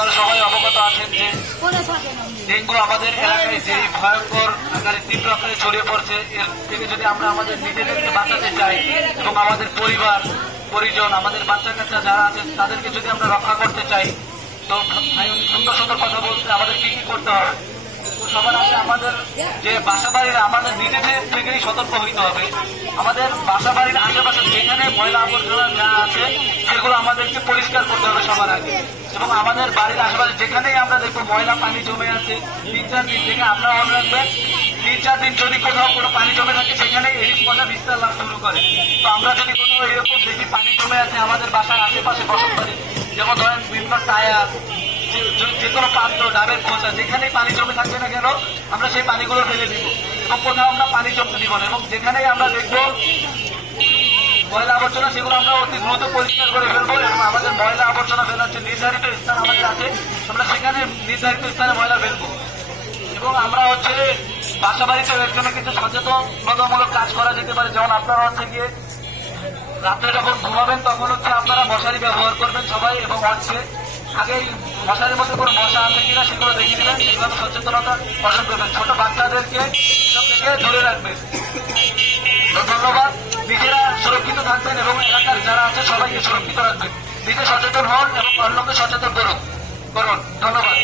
আপনারা সবাই অবগত আছেন যে ডেঙ্গু আমাদের এলাকায় যে ভয়ঙ্কর আকারে তীব্র আকারে ছড়িয়ে পড়ছে, এর থেকে যদি আমরা আমাদের নিজেদেরকে বাঁচাতে চাই এবং আমাদের পরিবার পরিজন আমাদের বাচ্চা কাচ্চা যারা আছেন তাদেরকে যদি আমরা রক্ষা করতে চাই, তো সুন্দর সুন্দর কথা বলতে আমাদের কি কি করতে হবে। সবার আগে আমাদের যে বাসা বাড়ির আমাদের নিজেদের থেকেই সতর্ক হইতে হবে। আমাদের বাসা বাড়ির আশেপাশে যেখানে ময়লা আবর্জনা যা আছে সেগুলো আমাদেরকে পরিষ্কার করতে হবে সবার আগে। এবং আমাদের বাড়ির আশেপাশে যেখানেই আমরা দেখবো ময়লা পানি জমে আছে, 3-4 দিন থেকে আপনারা মনে রাখবেন 3-4 দিন যদি কোথাও কোনো পানি জমে থাকে সেখানে এরকম মজা বিস্তার লাভ শুরু করে। তো আমরা যদি কোথাও এরকম দেখি পানি জমে আছে আমাদের বাসার আশেপাশে বসত বাড়ি, যেমন ধরেন বিভিন্ন টায়ার, যে কোনো পাত্র, ডাবের খোঁচা, যেখানেই পানি জমে থাকবে না কেন আমরা সেই পানিগুলো ফেলে দিব এবং কোথাও আমরা পানি জমতে দিব না। এবং যেখানেই আমরা দেখবো ময়লা আবর্জনা সেগুলো আমরা অতি দ্রুত পরিষ্কার করে ফেলবো এবং আমাদের ময়লা আবর্জনা ফেলার যে নির্ধারিত স্থান আমাদের আছে আমরা সেখানে নির্ধারিত স্থানে ময়লা ফেলবো। এবং আমরা বাসা বাড়িতে এর জন্য কিছু সচেতনতামূলক কাজ করা যেতে পারে। যেমন আপনারা গিয়ে রাত্রে যখন ঘুমাবেন তখন আপনারা মশারি ব্যবহার করবেন সবাই, এবং আগেই মশারির মধ্যে কোনো মশা আছে কিনা সেগুলো দেখে নেবেন, সেইভাবে সচেতনতা অর্জন করবেন। ছোট বাচ্চাদেরকে এসব থেকে ধরে রাখবেন। ধন্যবাদ। নিজেরা সুরক্ষিত থাকবেন এবং এলাকার যারা আছে সবাইকে সুরক্ষিত রাখবেন। নিজে সচেতন হন এবং অন্যকে সচেতন করুন। ধন্যবাদ।